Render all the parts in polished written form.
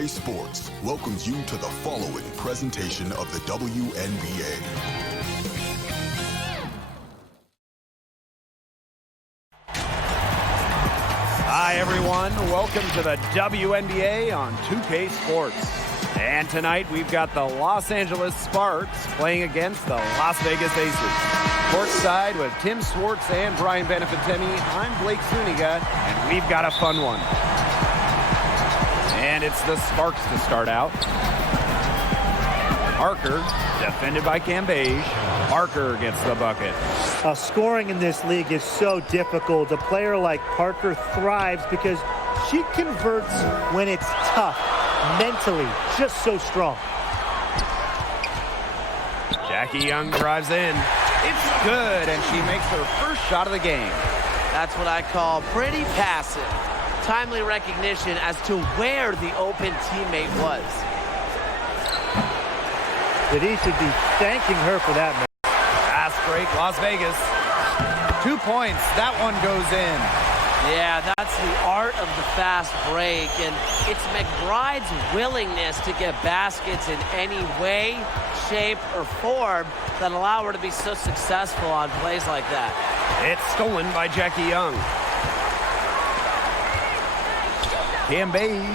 2K Sports welcomes you to the following presentation of the WNBA. Hi, everyone. Welcome to the WNBA on 2K Sports. And tonight, we've got the Los Angeles Sparks playing against the Las Vegas Aces. Courtside with Tim Swartz and Brian Benefitemi, I'm Blake Zuniga, and we've got a fun one. And it's the Sparks to start out. Parker, defended by Cambage. Parker gets the bucket. Scoring in this league is so difficult. A player like Parker thrives because she converts when it's tough, mentally, just so strong. Jackie Young drives in. It's good, and she makes her first shot of the game. That's what I call pretty passive. Timely recognition as to where the open teammate was. That he should be thanking her for that, man. Fast break, Las Vegas. 2 points. That one goes in. Yeah, that's the art of the fast break, and it's McBride's willingness to get baskets in any way, shape, or form that allow her to be so successful on plays like that. It's stolen by Jackie Young. Cambage,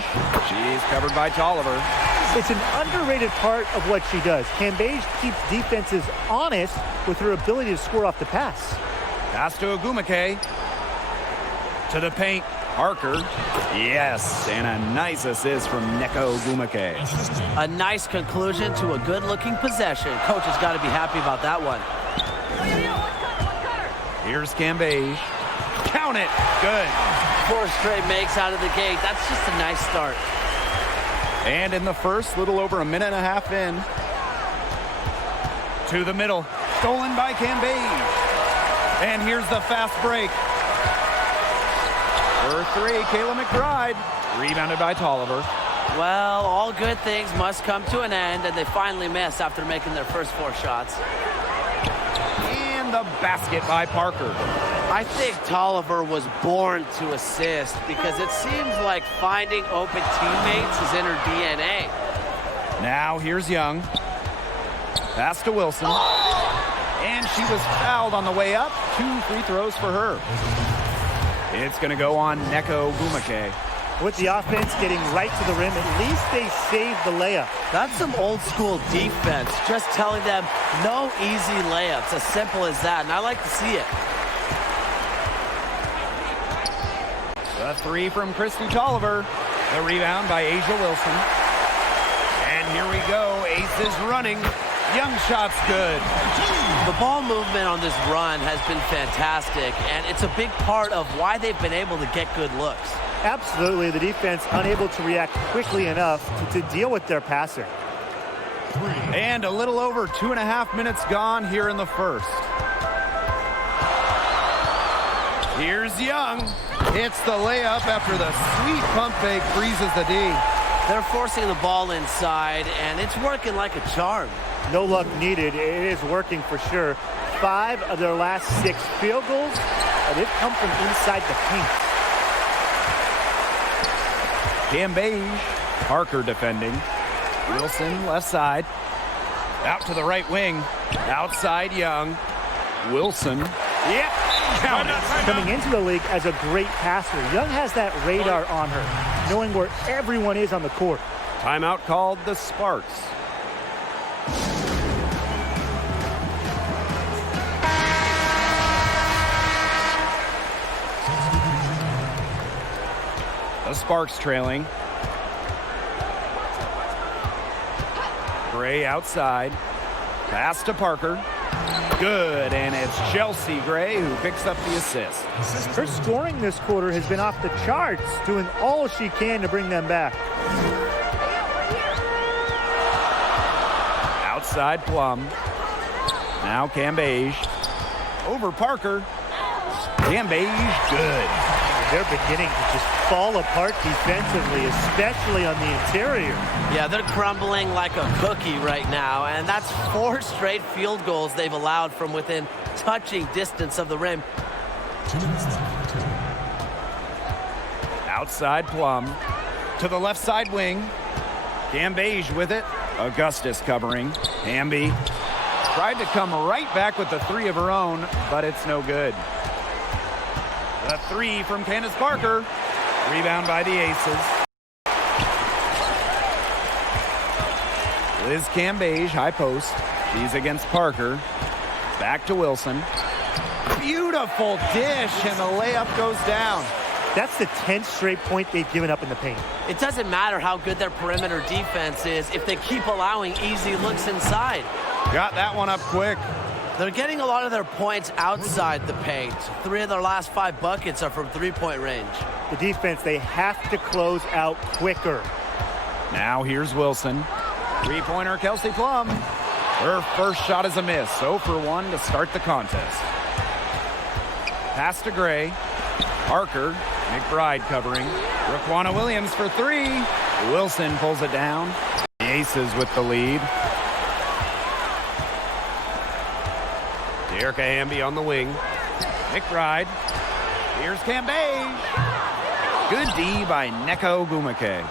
she's covered by Tolliver. It's an underrated part of what she does. Cambage keeps defenses honest with her ability to score off the pass. Pass to Ogumake. To the paint, Parker. Yes, and a nice assist from Neko Ogumake. A nice conclusion to a good-looking possession. Coach has got to be happy about that one. Here's Cambage. Count it. Good. 4 straight makes out of the gate. That's just a nice start. And in the first, little over a minute and a half in. To the middle. Stolen by Cambage. And here's the fast break. For 3, Kayla McBride. Rebounded by Tolliver. Well, all good things must come to an end, and they finally miss after making their first 4 shots. And the basket by Parker. I think Tolliver was born to assist because it seems like finding open teammates is in her DNA. Now here's Young. Pass to Wilson. And she was fouled on the way up. 2 free throws for her. It's going to go on Neko Ogumake. With the offense getting right to the rim, at least they saved the layup. That's some old school defense, just telling them no easy layups, as simple as that, and I like to see it. The 3 from Christy Tolliver. The rebound by Asia Wilson. And here we go. Ace is running. Young shot's good. The ball movement on this run has been fantastic, and it's a big part of why they've been able to get good looks. Absolutely. The defense unable to react quickly enough to deal with their passer. And a little over 2.5 minutes gone here in the first. Here's Young. Hits the layup after the sweet pump fake freezes the D. They're forcing the ball inside, and it's working like a charm. No luck needed. It is working for sure. 5 of their last 6 field goals, they've come from inside the paint. Cambage. Parker defending. Wilson left side. Out to the right wing. Outside Young. Wilson. Yep. Count it. Coming into the league as a great passer, Young has that radar on her, knowing where everyone is on the court. Timeout called the Sparks. The Sparks trailing. Gray outside. Pass to Parker. Good, and it's Chelsea Gray who picks up the assist. Her scoring this quarter has been off the charts, doing all she can to bring them back. Outside Plum. Now Cambage. Over Parker. Cambage, good. They're beginning to just fall apart defensively, especially on the interior. Yeah, they're crumbling like a cookie right now, and that's 4 straight field goals they've allowed from within touching distance of the rim. Outside Plum. To the left side wing. Cambage with it. Augustus covering. Hamby tried to come right back with the three of her own, but it's no good. The three from Candace Parker. Rebound by the Aces. Liz Cambage, high post. She's against Parker. Back to Wilson. Beautiful dish, and the layup goes down. That's the 10th straight point they've given up in the paint. It doesn't matter how good their perimeter defense is if they keep allowing easy looks inside. Got that one up quick. They're getting a lot of their points outside the paint. 3 of their last 5 buckets are from three-point range. The defense, they have to close out quicker. Now here's Wilson. Three-pointer, Kelsey Plum. Her first shot is a miss. 0 for 1 to start the contest. Pass to Gray. Parker. McBride covering. Raquana Williams for 3. Wilson pulls it down. The Aces with the lead. Erica Hamby on the wing. McBride. Here's Cambage. Good D by Neko Gumake.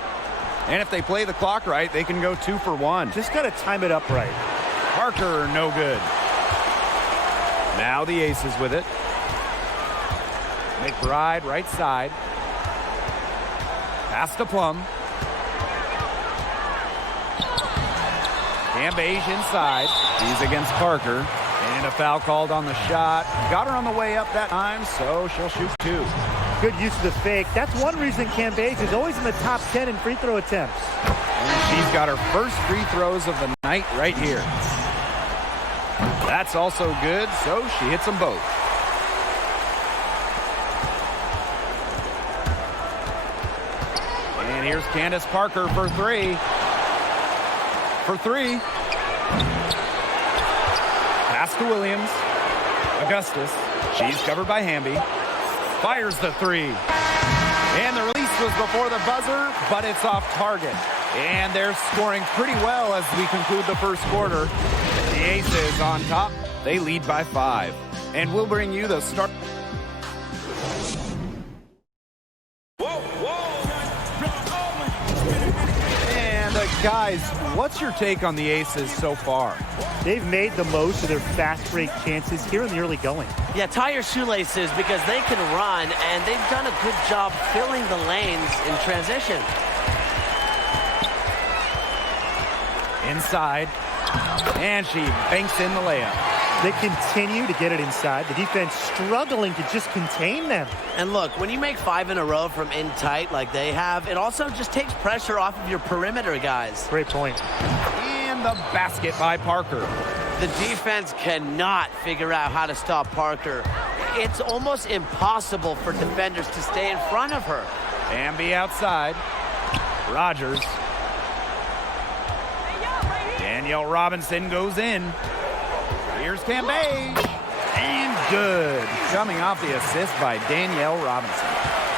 And if they play the clock right, they can go 2 for 1. Just got to time it up right. Parker, no good. Now the Aces with it. McBride, right side. Pass to Plum. Cambage inside. He's against Parker. And a foul called on the shot. Got her on the way up that time, so she'll shoot 2. Good use of the fake. That's one reason Cambage is always in the top 10 in free throw attempts. And she's got her first free throws of the night right here. That's also good, so she hits them both. And here's Candace Parker for 3. For 3. Pass to Williams. Augustus. She's covered by Hamby. Fires the 3. And the release was before the buzzer, but it's off target. And they're scoring pretty well as we conclude the first quarter. The Aces on top. They lead by 5. And we'll bring you the start. Guys, what's your take on the Aces so far? They've made the most of their fast break chances here in the early going. Yeah, tie your shoelaces because they can run, and they've done a good job filling the lanes in transition. Inside, and she banks in the layup. They continue to get it inside. The defense struggling to just contain them. And look, when you make 5 in a row from in tight like they have, it also just takes pressure off of your perimeter guys. Great point. And the basket by Parker. The defense cannot figure out how to stop Parker. It's almost impossible for defenders to stay in front of her. Hamby outside. Rogers. Danielle Robinson goes in. Here's Cambage. And good. Coming off the assist by Danielle Robinson.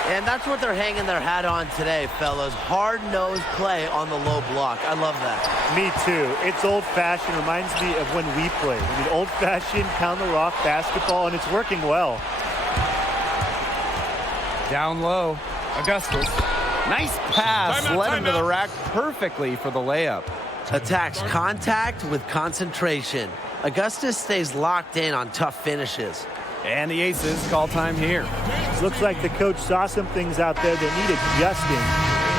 And that's what they're hanging their hat on today, fellas. Hard-nosed play on the low block. I love that. Me too. It's old-fashioned. Reminds me of when we played. I mean, old-fashioned, pound-the-rock basketball, and it's working well. Down low. Augustus. Nice pass. Led him to the rack perfectly for the layup. Attacks contact with concentration. Augustus stays locked in on tough finishes. And the Aces call time here. Looks like the coach saw some things out there that need adjusting.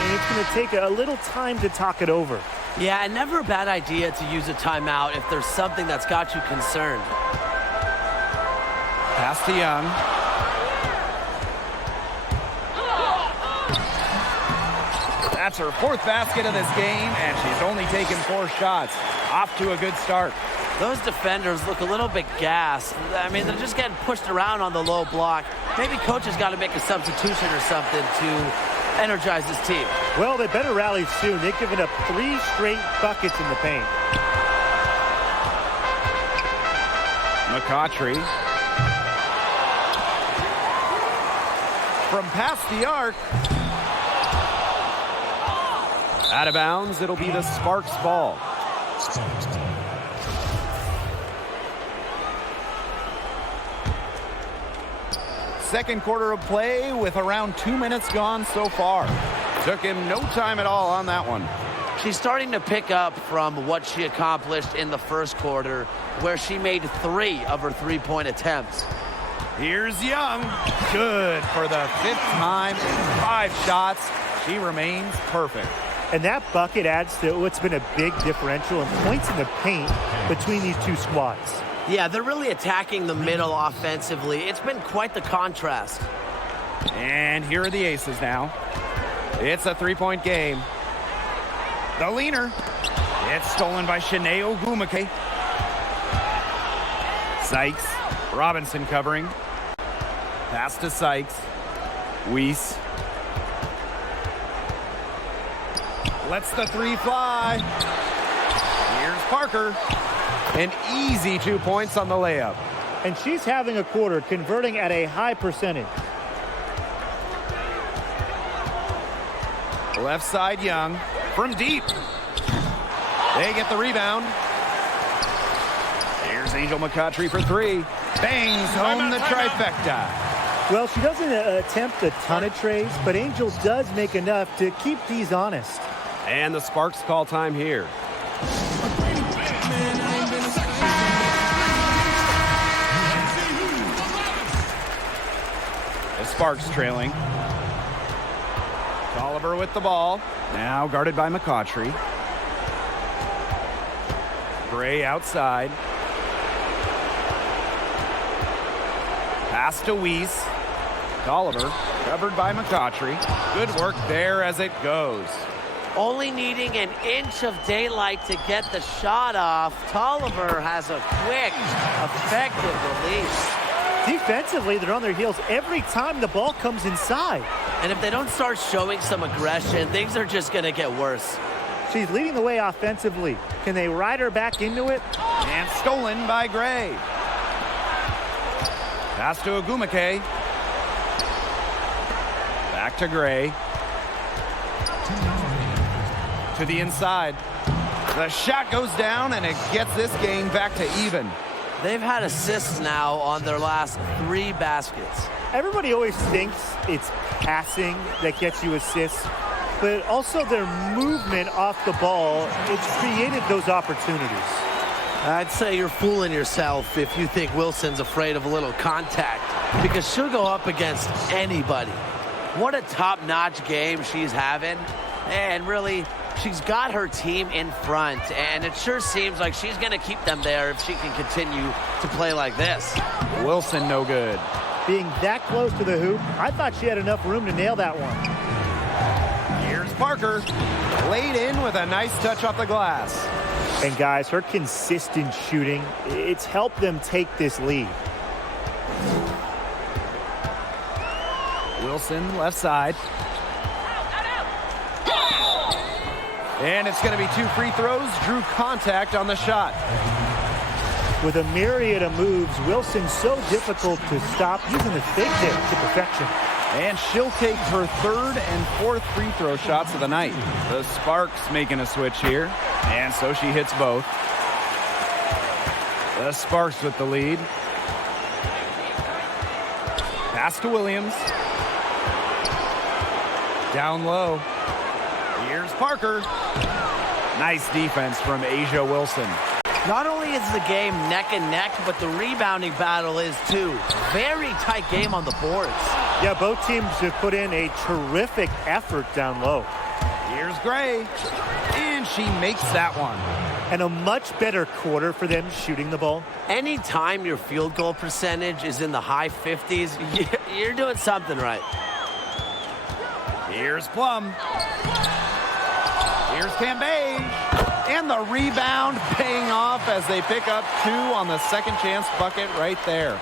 And it's going to take a little time to talk it over. Yeah, and never a bad idea to use a timeout if there's something that's got you concerned. Pass to Young. That's her 4th basket of this game, and she's only taken 4 shots. Off to a good start. Those defenders look a little bit gassed. I mean, they're just getting pushed around on the low block. Maybe coach has got to make a substitution or something to energize his team. Well, they better rally soon. They've given up 3 straight buckets in the paint. McCautry. From past the arc. Out of bounds, it'll be the Sparks ball. Second quarter of play with around 2 minutes gone so far. Took him no time at all on that one. She's starting to pick up from what she accomplished in the first quarter, where she made 3 of her three-point attempts. Here's Young. Good for the 5th time in 5 shots. She remains perfect. And that bucket adds to what's been a big differential in points in the paint between these two squads. Yeah, they're really attacking the middle offensively. It's been quite the contrast. And here are the aces now. It's a 3-point game. The leaner. It's stolen by Shanae Ogwumike. Sykes. Robinson covering. Pass to Sykes. Weiss. Lets the 3 fly. Here's Parker. An easy 2 points on the layup. And she's having a quarter, converting at a high percentage. Left side, Young. From deep. They get the rebound. Here's Angel McCoughtry for 3. Bangs home the trifecta. Well, she doesn't attempt a ton of trays, but Angel does make enough to keep these honest. And the Sparks call time here. The Sparks trailing. Oliver with the ball. Now guarded by McCoughtry. Gray outside. Pass to Weiss. Oliver covered by McCoughtry. Good work there as it goes. Only needing an inch of daylight to get the shot off. Tolliver has a quick, effective release. Defensively, they're on their heels every time the ball comes inside. And if they don't start showing some aggression, things are just going to get worse. She's leading the way offensively. Can they ride her back into it? And stolen by Gray. Pass to Ogwumike. Back to Gray. To the inside. The shot goes down, and it gets this game back to even. They've had assists now on their last 3 baskets. Everybody always thinks it's passing that gets you assists, but also their movement off the ball, it's created those opportunities. I'd say you're fooling yourself if you think Wilson's afraid of a little contact, because she'll go up against anybody. What a top-notch game she's having, and really, she's got her team in front, and it sure seems like she's going to keep them there if she can continue to play like this. Wilson no good. Being that close to the hoop, I thought she had enough room to nail that one. Here's Parker. Laid in with a nice touch off the glass. And guys, her consistent shooting, it's helped them take this lead. Wilson left side. And it's going to be 2 free throws. Drew contact on the shot. With a myriad of moves, Wilson's so difficult to stop using the fake tip to perfection. And she'll take her 3rd and 4th free throw shots of the night. The Sparks making a switch here. And so she hits both. The Sparks with the lead. Pass to Williams. Down low. Here's Parker. Nice defense from Asia Wilson. Not only is the game neck and neck, but the rebounding battle is too. Very tight game on the boards. Yeah, both teams have put in a terrific effort down low. Here's Gray. And she makes that one. And a much better quarter for them shooting the ball. Anytime your field goal percentage is in the high 50s, you're doing something right. Here's Plum. Here's Cambage. And the rebound paying off as they pick up 2 on the second chance bucket right there.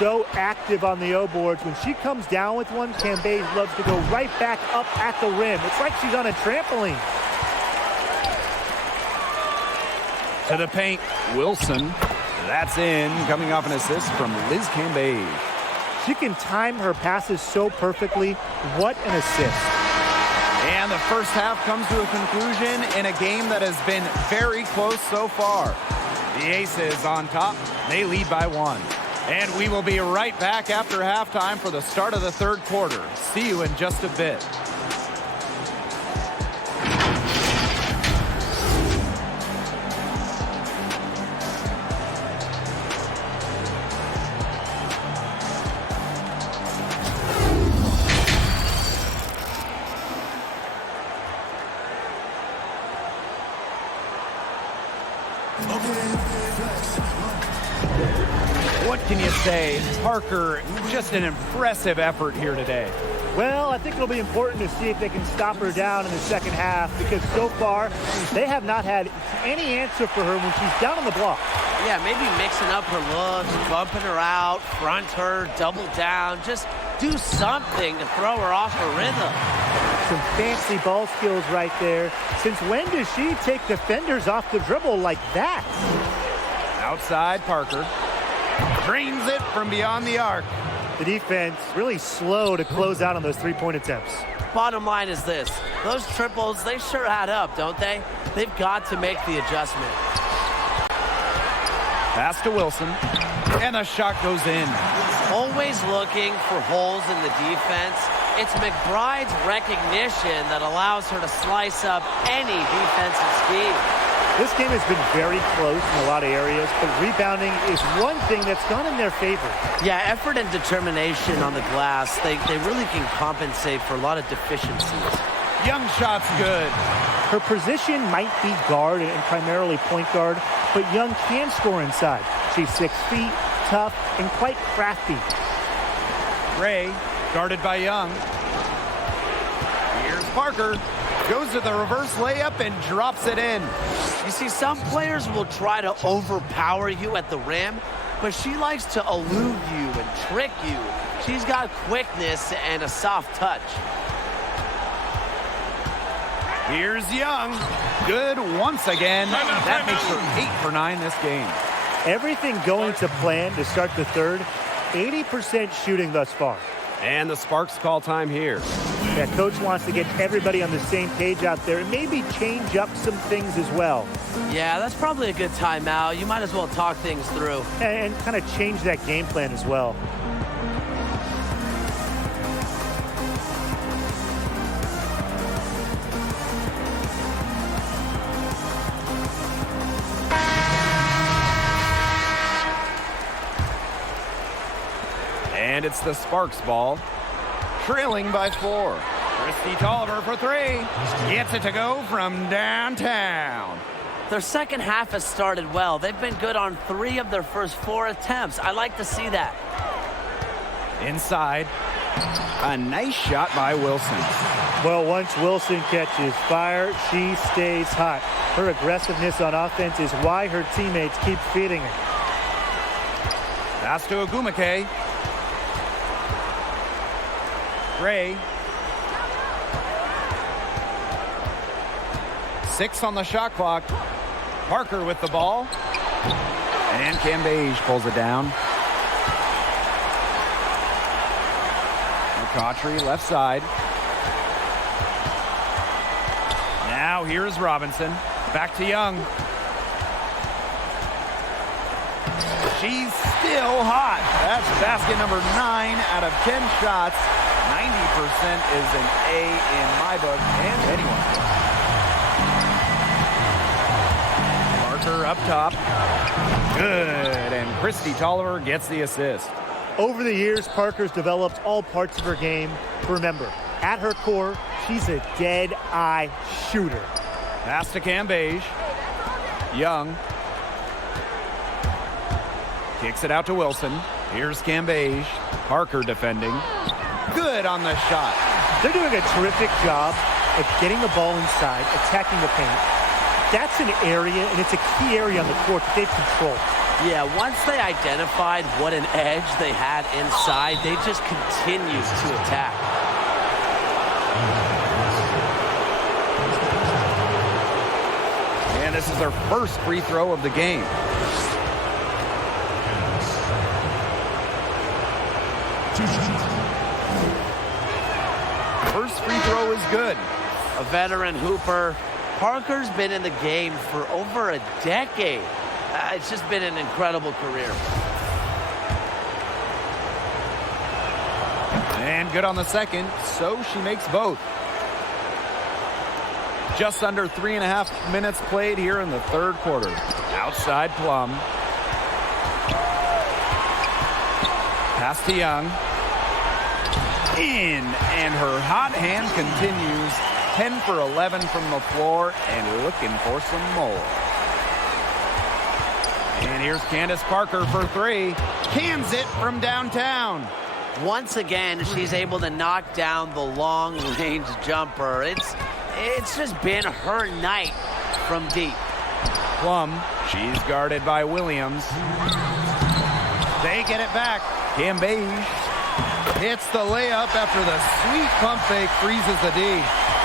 So active on the O boards. When she comes down with one, Cambage loves to go right back up at the rim. It's like she's on a trampoline. To the paint, Wilson. That's in, coming off an assist from Liz Cambage. She can time her passes so perfectly. What an assist. And the first half comes to a conclusion in a game that has been very close so far. The Aces on top. They lead by 1. And we will be right back after halftime for the start of the 3rd quarter. See you in just a bit. What can you say? Parker, just an impressive effort here today. Well, I think it'll be important to see if they can stop her down in the second half, because so far they have not had any answer for her when she's down on the block. Yeah, maybe mixing up her looks, bumping her out, front her, double down. Just do something to throw her off her rhythm. Some fancy ball skills right there. Since when does she take defenders off the dribble like that? Outside Parker. Drains it from beyond the arc. The defense really slow to close out on those three-point attempts. Bottom line is this. Those triples, they sure add up, don't they? They've got to make the adjustment. Pass to Wilson. And the shot goes in. Always looking for holes in the defense. It's McBride's recognition that allows her to slice up any defensive scheme. This game has been very close in a lot of areas, but rebounding is one thing that's gone in their favor. Yeah, effort and determination on the glass, they really can compensate for a lot of deficiencies. Young shot's good. Her position might be guard and primarily point guard, but Young can score inside. She's 6 feet, tough, and quite crafty. Ray, guarded by Young. Here's Parker. Goes to the reverse layup and drops it in. You see, some players will try to overpower you at the rim, but she likes to elude you and trick you. She's got quickness and a soft touch. Here's Young. Good once again. That makes her 8 for 9 this game. Everything going to plan to start the third. 80% shooting thus far. And the Sparks call time here. Yeah, coach wants to get everybody on the same page out there and maybe change up some things as well. Yeah, that's probably a good timeout. You might as well talk things through. And kind of change that game plan as well. And it's the Sparks ball. Trailing by 4. Christy Tolliver for 3. Gets it to go from downtown. Their second half has started well. They've been good on 3 of their first 4 attempts. I like to see that. Inside. A nice shot by Wilson. Well, once Wilson catches fire, she stays hot. Her aggressiveness on offense is why her teammates keep feeding her. Pass to Agumake. Ray. 6 on the shot clock. Parker with the ball. And Cambage pulls it down. McCautry left side. Now here's Robinson. Back to Young. She's still hot. That's basket number 9 out of 10 shots. 90% is an A in my book and anyone. Parker up top. Good. And Christy Tolliver gets the assist. Over the years, Parker's developed all parts of her game. Remember, at her core, she's a dead-eye shooter. Pass to Cambage. Young. Kicks it out to Wilson. Here's Cambage. Parker defending. Good on the shot. They're doing a terrific job at getting the ball inside, attacking the paint. That's an area, and it's a key area on the court that they've controlled. Yeah, once they identified what an edge they had inside, they just continued to attack. And this is their first free throw of the game. First free throw is good. A veteran hooper. Parker's been in the game for over a decade. It's just been an incredible career. And good on the second, so she makes both. Just under 3.5 minutes played here in the third quarter. Outside Plum. Pass to Young. In, and her hot hand continues. 10 for 11 from the floor and looking for some more. And here's Candace Parker for three. Cans it from downtown. Once again, she's able to knock down the long-range jumper. It's just been her night from deep. Plum, she's guarded by Williams. They get it back. Cambage hits the layup after the sweet pump fake freezes the D.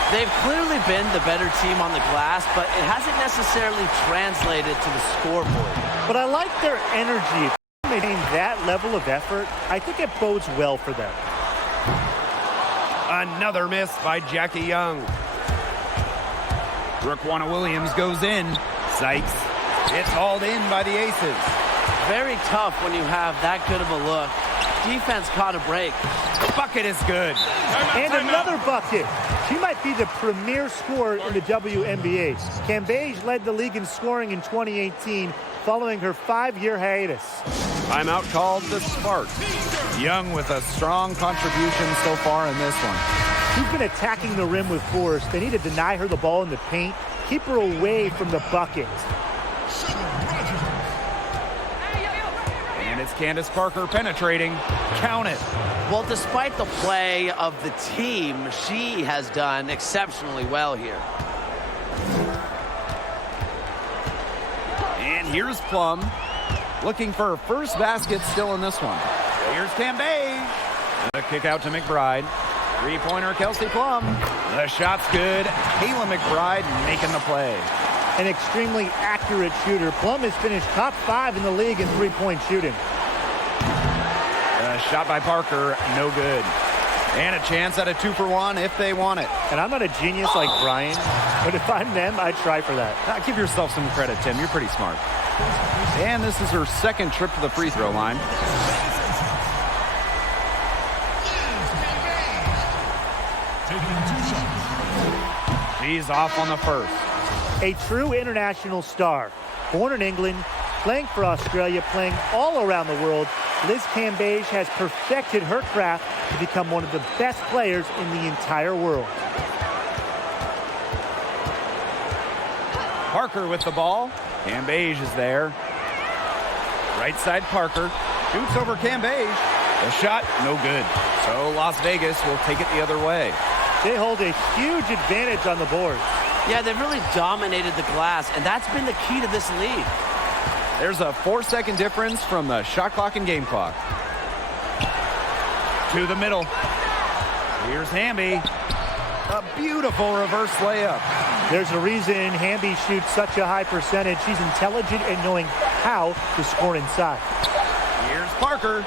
They've clearly been the better team on the glass, but it hasn't necessarily translated to the scoreboard. But I like their energy. If they maintain that level of effort, I think it bodes well for them. Another miss by Jackie Young. Raquana Williams goes in. Sykes, it's hauled in by the Aces. Very tough when you have that good of a look. Defense caught a break. The bucket is good. And another bucket. She might be the premier scorer in the WNBA. Cambage led the league in scoring in 2018 following her 5-year hiatus. Timeout called the Sparks. Young with a strong contribution so far in this one. She's been attacking the rim with force. They need to deny her the ball in the paint, keep her away from the bucket. And it's Candace Parker penetrating. Count it. Well, despite the play of the team, she has done exceptionally well here. And here's Plum, looking for her first basket still in this one. Here's Cambage. The kick out to McBride. Three-pointer, Kelsey Plum. The shot's good. Kayla McBride making the play. An extremely accurate shooter. Plum has finished top 5 in the league in three-point shooting. Shot by Parker, no good. And a chance at a 2-for-1 if they want it. And I'm not a genius like Brian, but if I'm them, I'd try for that. Give yourself some credit, Tim. You're pretty smart. And this is her second trip to the free throw line. She's off on the first. A true international star. Born in England, playing for Australia, playing all around the world, Liz Cambage has perfected her craft to become one of the best players in the entire world. Parker with the ball. Cambage is there. Right side Parker. Shoots over Cambage. The shot, no good. So Las Vegas will take it the other way. They hold a huge advantage on the board. Yeah, they've really dominated the glass, and that's been the key to this lead. There's a 4-second difference from the shot clock and game clock. To the middle. Here's Hamby. A beautiful reverse layup. There's a reason Hamby shoots such a high percentage. She's intelligent in knowing how to score inside. Here's Parker.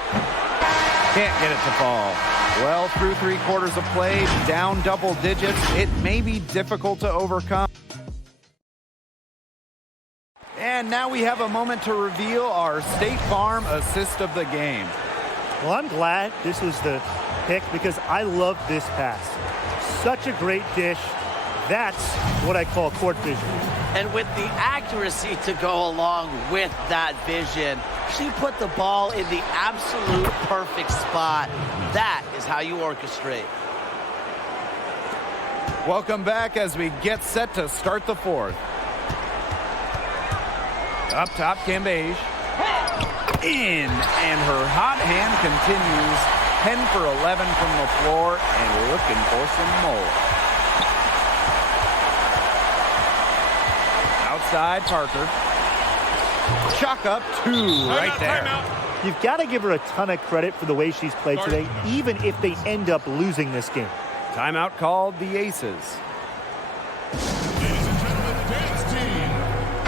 Can't get it to fall. Well, through 3 quarters of play, down double digits. It may be difficult to overcome. And now we have a moment to reveal our State Farm assist of the game. Well, I'm glad this was the pick because I love this pass. Such a great dish. That's what I call court vision. And with the accuracy to go along with that vision, she put the ball in the absolute perfect spot. That is how you orchestrate. Welcome back as we get set to start the fourth. Up top, Cambage. In, and her hot hand continues. 10 for 11 from the floor and looking for some more. Outside, Parker. Chalk up 2 right there. You've got to give her a ton of credit for the way she's played today, even if they end up losing this game. Timeout called the Aces.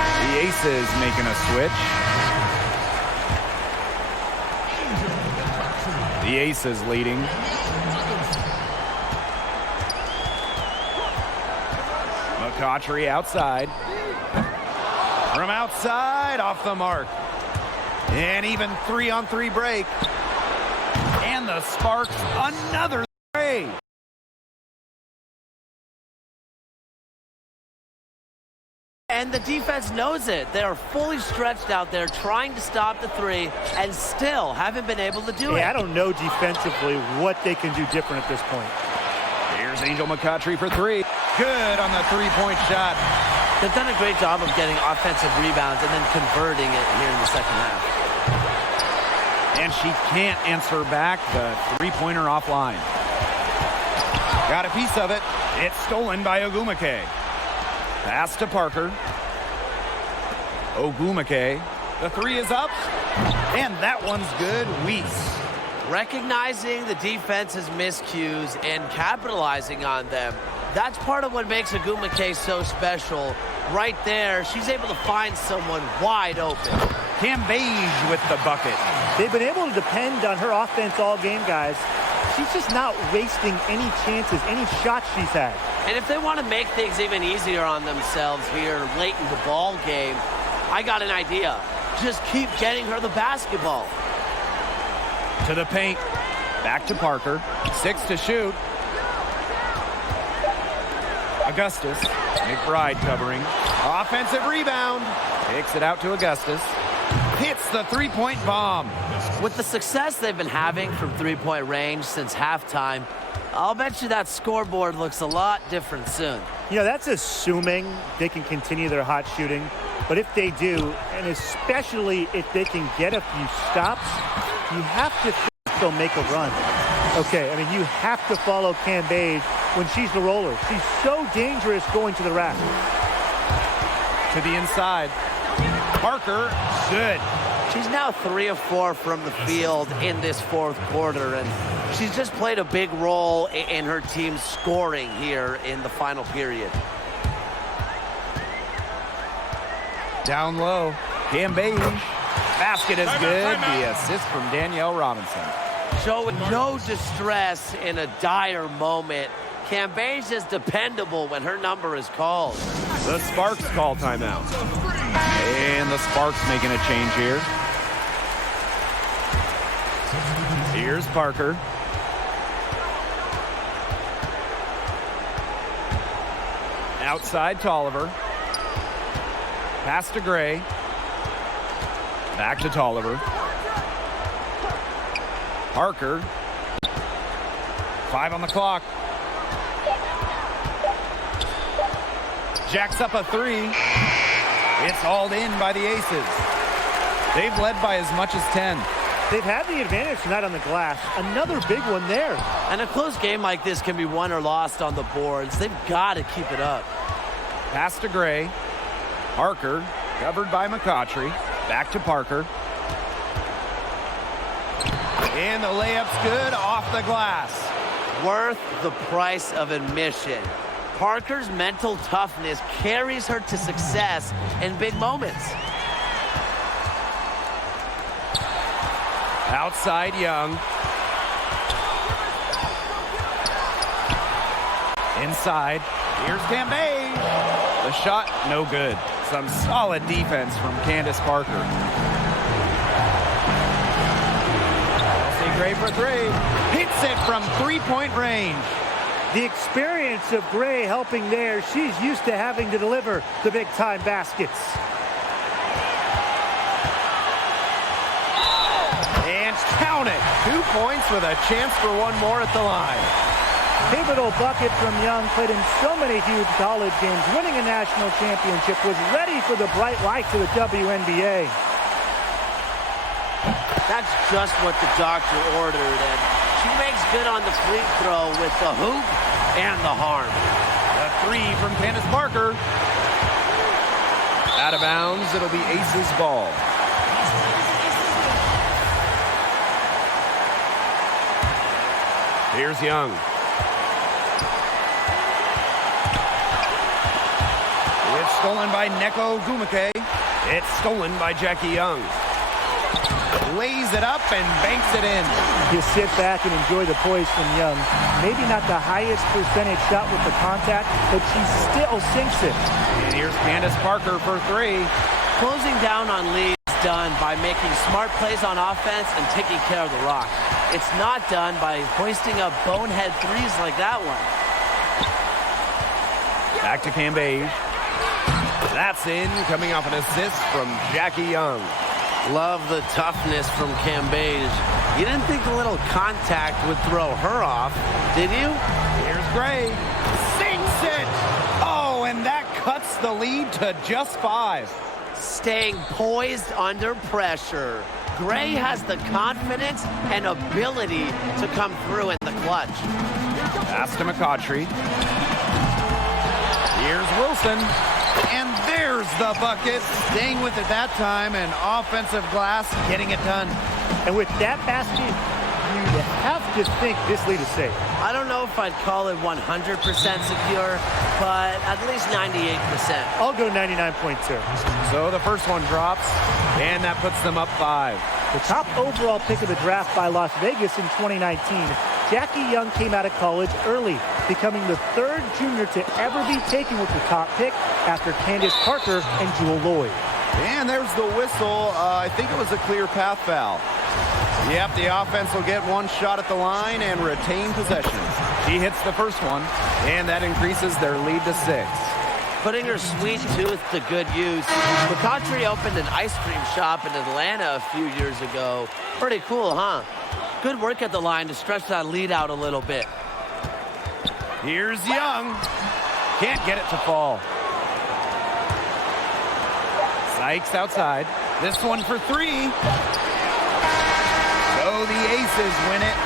The Aces making a switch. The Aces leading. McCautry outside. From outside, off the mark. And even 3-on-3 break. And the Sparks, another three. And the defense knows it. They are fully stretched out there trying to stop the three and still haven't been able to do it. I don't know defensively what they can do different at this point. Here's Angel McCautry for 3. Good on the 3-point shot. They've done a great job of getting offensive rebounds and then converting it here in the second half. And she can't answer back the three-pointer offline. Got a piece of it. It's stolen by Ogumake. Pass to Parker. Ogumake. The three is up. And that one's good. Weiss. Recognizing the defense's miscues and capitalizing on them. That's part of what makes Ogumake so special. Right there, she's able to find someone wide open. Cambage with the bucket. They've been able to depend on her offense all game, guys. She's just not wasting any chances, any shots she's had. And if they want to make things even easier on themselves here late in the ball game, I got an idea. Just keep getting her the basketball. To the paint. Back to Parker. 6 to shoot. Augustus. McBride covering. Offensive rebound. Takes it out to Augustus. Hits the three-point bomb. With the success they've been having from three-point range since halftime, I'll bet you that scoreboard looks a lot different soon. You know, that's assuming they can continue their hot shooting. But if they do, and especially if they can get a few stops, you have to think they'll make a run. Okay, I mean, you have to follow Cambage when she's the roller. She's so dangerous going to the rack. To the inside. Parker, good. She's now 3 of 4 from the field in this fourth quarter, and she's just played a big role in her team's scoring here in the final period. Down low. Cambage. Basket is good. The assist from Danielle Robinson. Showing no distress in a dire moment. Cambage is dependable when her number is called. The Sparks call timeout. And the Sparks making a change here. Here's Parker. Outside to Oliver. Pass to Gray. Back to Tolliver. Parker. 5 on the clock. Jacks up a 3. It's hauled in by the Aces. They've led by as much as 10. They've had the advantage tonight on the glass. Another big one there. And a close game like this can be won or lost on the boards. They've got to keep it up. Pass to Gray. Parker, covered by McCautry. Back to Parker. And the layup's good off the glass. Worth the price of admission. Parker's mental toughness carries her to success in big moments. Outside Young. Inside. Here's Cambage. The shot, no good. Some solid defense from Candace Parker. Kelsey Gray for 3. Hits it from three-point range. The experience of Gray helping there. She's used to having to deliver the big-time baskets. And count it. 2 points with a chance for one more at the line. Pivotal bucket from Young, played in so many huge college games, winning a national championship, was ready for the bright lights of the WNBA. That's just what the doctor ordered, and she makes good on the free throw with the hoop and the harm. The 3 from Candace Parker. Out of bounds, it'll be Aces ball. Here's Young. It's stolen by Neko Ogumake. It's stolen by Jackie Young. Lays it up and banks it in. You sit back and enjoy the poise from Young. Maybe not the highest percentage shot with the contact, but she still sinks it. And here's Candace Parker for 3. Closing down on leads done by making smart plays on offense and taking care of the rock. It's not done by hoisting up bonehead threes like that one. Back to Cambage. That's in, coming off an assist from Jackie Young. Love the toughness from Cambage. You didn't think a little contact would throw her off, did you? Here's Gray. Sinks it! Oh, and that cuts the lead to just 5. Staying poised under pressure. Gray has the confidence and ability to come through in the clutch. Pass to McCautry. Here's Wilson. And there's the bucket. Staying with it that time, and offensive glass getting it done. And with that basket, you have to think this lead is safe. I don't know if I'd call it 100% secure, but at least 98%. I'll go 99.2. So the first one drops, and that puts them up 5. The top overall pick of the draft by Las Vegas in 2019, Jackie Young came out of college early, becoming the 3rd junior to ever be taken with the top pick after Candace Parker and Jewel Lloyd. And there's the whistle. I think it was a clear path foul. Yep, the offense will get one shot at the line and retain possession. She hits the first one, and that increases their lead to 6. Putting her sweet tooth to good use. McCautry opened an ice cream shop in Atlanta a few years ago. Pretty cool, huh? Good work at the line to stretch that lead out a little bit. Here's Young. Can't get it to fall. Sykes outside. This one for 3. So the Aces win it